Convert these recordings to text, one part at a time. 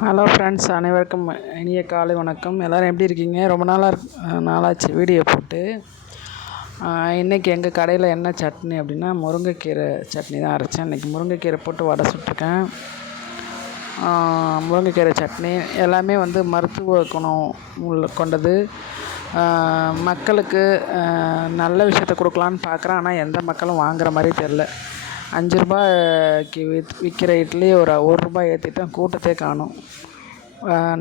Hello friends அனைவருக்கும் இனிய காலை வணக்கம். எல்லோரும் எப்படி இருக்கீங்க? ரொம்ப நாளாக நாளாச்சு வீடியோ போட்டு. இன்றைக்கி எங்கள் கடையில் என்ன சட்னி அப்படின்னா முருங்கைக்கீரை சட்னி தான் அரைச்சேன். இன்றைக்கி முருங்கைக்கீரை போட்டு வடை சுட்டிருக்கேன். முருங்கைக்கீரை சட்னி எல்லாமே வந்து மருத்துவ குணம் உள்ள கொண்டது. மக்களுக்கு நல்ல விஷயத்த கொடுக்கலான்னு பார்க்குறேன். ஆனால் எந்த மக்களும் வாங்குற மாதிரி தெரில அஞ்சு ரூபாய்க்கு வித் விற்கிற இட்லி ஒரு ஒரு ரூபாய் ஏற்றிட்டேன் கூட்டத்தையே காணும்.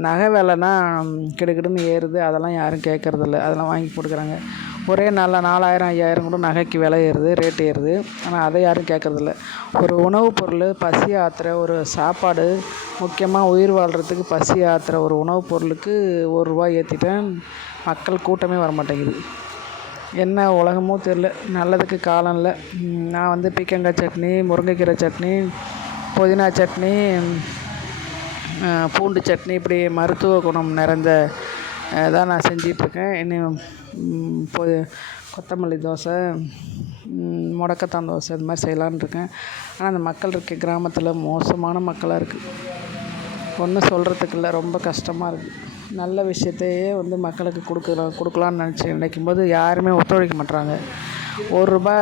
நகை விலைனா கிடுகிடுன்னு ஏறுது. அதெல்லாம் யாரும் கேட்குறதில்ல அதெல்லாம் வாங்கி போட்டுக்கிறாங்க ஒரே நாளில் நாலாயிரம் ஐயாயிரம் கூட நகைக்கு விலை ஏறுது ரேட் ஏறுது. ஆனால் அதை யாரும் கேட்குறதில்ல ஒரு உணவுப் பொருள் பசி ஆற்றுற ஒரு சாப்பாடு முக்கியமாக உயிர் வாழ்கிறதுக்கு பசி ஆற்றுற ஒரு உணவுப் பொருளுக்கு ஒரு ரூபாய் ஏற்றிட்டேன் மக்கள் கூட்டமே வர மாட்டேங்குது என்ன உலகமோ தெரில நல்லதுக்கு காலம் இல்லை. நான் வந்து பீக்கங்காய் சட்னி முருங்கைக்கீரை சட்னி புதினா சட்னி பூண்டு சட்னி இப்படி மருத்துவ குணம் நிறைந்த தான் நான் செஞ்சிகிட்ருக்கேன் இன்னும் பொ கொத்தமல்லி தோசை முடக்கத்தான் தோசை இது மாதிரி செய்யலான்னு இருக்கேன் ஆனால் அந்த மக்கள் இருக்க கிராமத்தில் மோசமான மக்களாக இருக்குது ஒன்றும் சொல்கிறதுக்கு இல்லை ரொம்ப கஷ்டமாக இருக்குது நல்ல விஷயத்தையே வந்து மக்களுக்கு கொடுக்கலாம் கொடுக்கலான்னு நினச்சி நினைக்கும் போது யாருமே ஒத்துழைக்க மாட்றாங்க. ஒரு ரூபா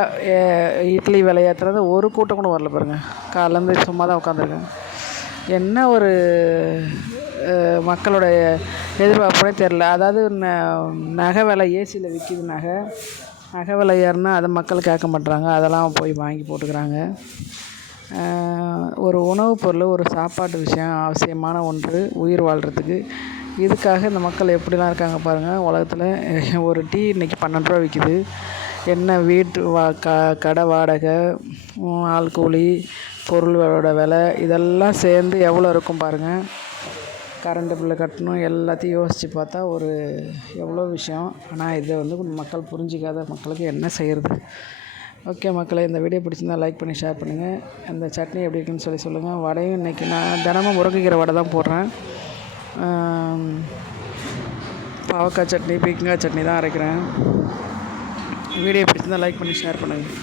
இட்லி விலை ஏற்றுறது ஒரு கூட்டம் கூட வரல பாருங்கள் காலைலேருந்து சும்மா தான் உட்காந்துருக்கேன் என்ன ஒரு மக்களுடைய எதிர்பார்ப்புனே தெரில அதாவது ந நகை விலை ஏசியில் விற்கிது நகை. நகை விலை ஏறுனா அதை மக்கள் கேட்க மாட்றாங்க. அதெல்லாம் போய் வாங்கி போட்டுக்கிறாங்க. ஒரு உணவுப் பொருள் ஒரு சாப்பாட்டு விஷயம் அவசியமான ஒன்று உயிர் வாழ்கிறதுக்கு இதுக்காக இந்த மக்கள் எப்படிலாம் இருக்காங்க பாருங்கள் உலகத்தில் ஒரு டீ இன்றைக்கி பன்னெண்டு ரூபா விற்கிது என்ன வீட்டு வா க கடை வாடகை ஆள் கூலி பொருளோட விலை இதெல்லாம் சேர்ந்து எவ்வளோ இருக்கும் பாருங்கள் கரண்ட்டு பில்லு கட்டணும் எல்லாத்தையும் யோசித்து பார்த்தா ஒரு எவ்வளோ விஷயம். ஆனால் இதை வந்து மக்கள் புரிஞ்சிக்காத மக்களுக்கு என்ன செய்கிறது ஓகே மக்களை இந்த வீடியோ பிடிச்சிருந்தா லைக் பண்ணி ஷேர் பண்ணுங்கள் அந்த சட்னி எப்படி இருக்குன்னு சொல்லி சொல்லுங்கள் வடையும் இன்றைக்கி நான் தினமும் முருங்கைக்கீரை வடை தான் போடுறேன். பாவக்காய் சட்னி பீக்கங்காய் சட்னி தான் அரைக்கிறேன். வீடியோ பிடிச்சிருந்தால் லைக் பண்ணி ஷேர் பண்ணுங்கள்